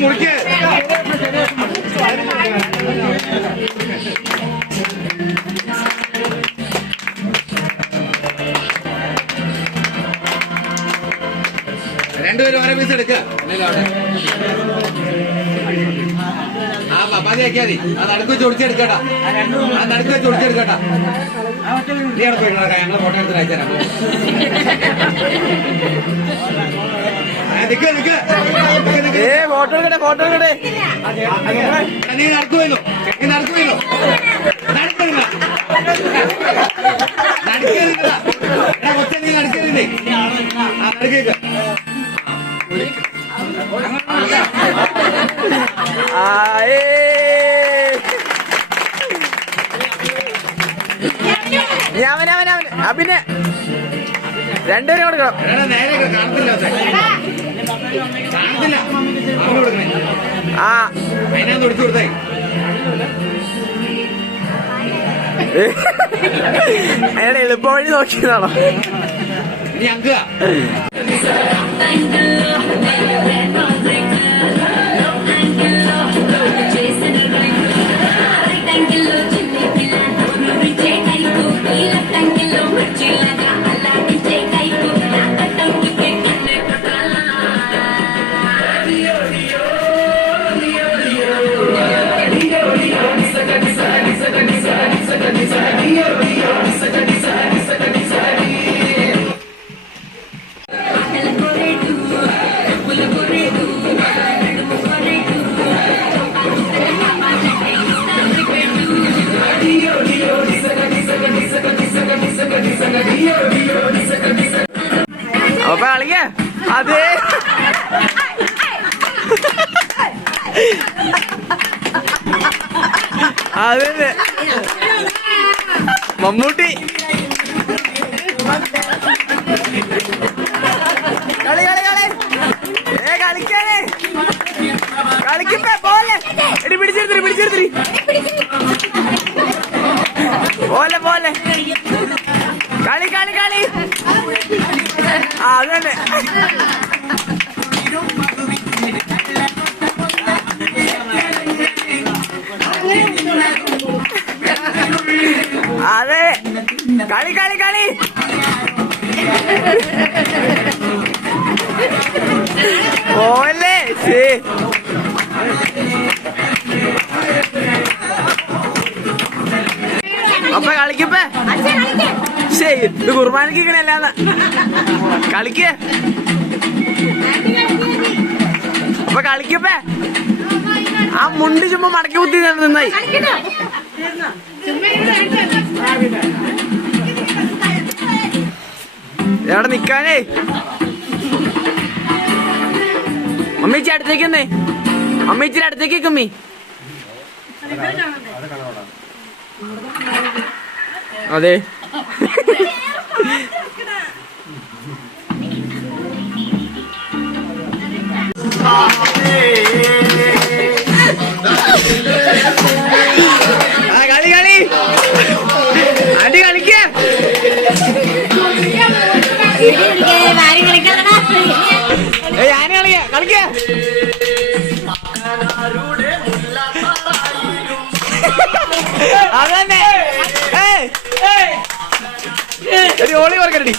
മുറിക്ക് രണ്ടുപേരും ഓരോ പീസ് എടുക്കുക. ആ പപ്പാതി ആക്കിയാൽ മതി. ആ നടുക്ക് വെച്ച് ഒടിച്ചെടുക്കട്ടാ. ആ നടുക്ക് വെച്ച് ഒടിച്ചെടുക്കട്ടാ. നീ അവിടെ പോയിട്ടാ ഞങ്ങളെ ഫോട്ടോ എടുത്ത് അയച്ചുതരാം. ഫോട്ടോ നീ നടക്കുമല്ലോ. നീ നടക്കുമല്ലോ. നടക്കുന്നില്ല. നടക്കുന്നില്ല. കൊച്ച നീ നടക്കരുതേ. ആ നടക്കേക്ക. പിന്നെ രണ്ടുപേരും കൊടുക്കണം. നേരെ കാണത്തില്ല. കാണത്തില്ല. അവന് കൊടുക്കണേ. ആ അതിനകത്ത് ഒടിച്ചു കൊടുത്തേ. അയാളെ എളുപ്പ വഴി നോക്കിയതാണോ? ഇനി അങ്കുക. അപ്പൊ കളിക്ക അതെ അതെ മമ്മൂട്ടി കളി കളി കളി കളിക്കാനേ കളിക്കുമ്പോ പോലെ എടി പിടിച്ചെടുത്തിരി പിടിച്ചെടുത്തിരി പോലെ പോലെ കളി കളി കളി അതന്നെ അതെ കളി കളി കളി പോലെ അപ്പൊ കളിക്കപ്പേ ശരി ഇത് കുർബാനക്കല്ലാന്ന് കളിക്ക് അപ്പൊ കളിക്കപ്പേ ആ മുണ്ടി ചുമ്മാ മടക്കി കുത്തി നിന്നായി എവിടെ നിക്കാനേ അമ്മീച്ചി അടുത്തേക്കുന്നേ അമ്മീച്ചിരി അടുത്തേക്ക് കമ്മി അതെ കളി കളി അടി കളിക്കേ ഞാന് കളിക്ക കളിക്കേ അതന്നെ ഓളി പറക്കടി